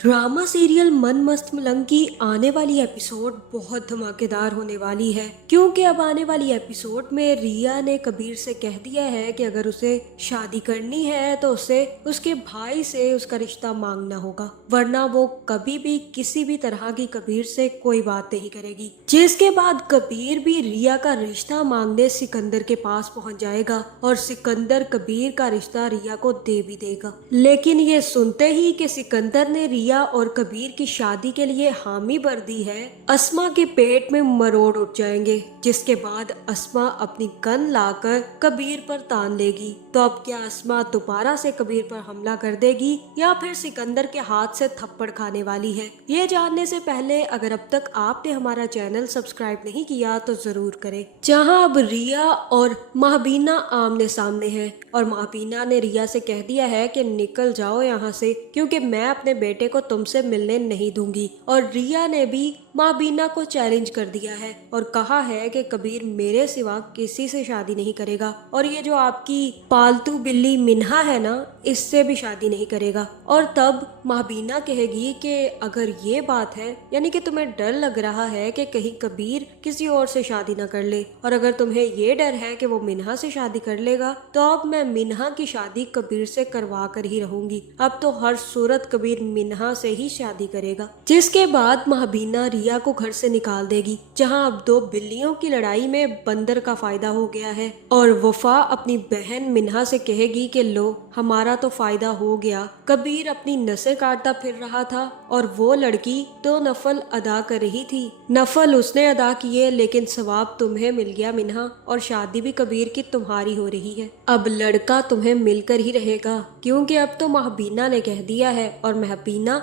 Drama serial मन मस्त मलंग की आने वाली एपिसोड बहुत धमाकेदार होने वाली है, क्योंकि अब आने वाली एपिसोड में रिया ने कबीर से कह दिया है कि अगर उसे शादी करनी है तो उसे उसके भाई से उसका रिश्ता मांगना होगा, वरना वो कभी भी किसी भी तरह की कबीर से कोई बात नहीं करेगी। जिसके बाद कबीर भी रिया का रिश्ता मांगने सिकंदर के पास पहुंच जाएगा और सिकंदर कबीर का रिश्ता रिया को दे भी देगा। लेकिन ये सुनते ही कि सिकंदर ने रिया और कबीर की शादी के लिए हामी भर दी है, अस्मा के पेट में मरोड़ उठ जाएंगे। जिसके बाद अस्मा अपनी गन लाकर कबीर पर तान लेगी। तो अब क्या अस्मा दोबारा से कबीर पर हमला कर देगी या फिर सिकंदर के हाथ से थप्पड़ खाने वाली है? ये जानने से पहले अगर अब तक आपने हमारा चैनल सब्सक्राइब नहीं किया तो जरूर करें। जहां अब रिया और महबीना आमने सामने हैं और महबीना ने रिया से कह दिया है कि निकल जाओ यहाँ से, क्योंकि मैं अपने बेटे को तुमसे मिलने नहीं दूंगी। और रिया ने भी महबीना को चैलेंज कर दिया है और कहा है कि कबीर मेरे सिवा किसी से शादी नहीं करेगा और ये जो आपकी पालतू बिल्ली मिन्हा है ना, इससे भी शादी नहीं करेगा। और तब महबीना कहेगी कि अगर ये बात है, यानी कि तुम्हें डर लग रहा है कि कहीं कबीर किसी और से शादी ना कर ले, और अगर तुम्हें ये डर है कि वो मिन्हा से शादी कर लेगा, तो अब मैं मिन्हा की शादी कबीर से करवा कर ही रहूंगी। अब तो हर सूरत कबीर मिन्हा से ही शादी करेगा। जिसके बाद महबीना रिया को घर से निकाल देगी, जहां अब दो बिल्लियों की लड़ाई में बंदर का फायदा हो गया है। और वफा अपनी बहन मिन्हा से कहेगी कि लो, हमारा तो फायदा हो गया। कबीर अपनी नसें काटता फिर रहा था और वो लड़की दो नफल अदा कर रही थी। नफल उसने अदा किए, लेकिन सवाब तुम्हें मिल गया मिन्हा, और शादी भी कबीर की तुम्हारी हो रही है। अब लड़का तुम्हें मिलकर ही रहेगा, क्योंकि अब तो महबीना ने कह दिया है और महबीना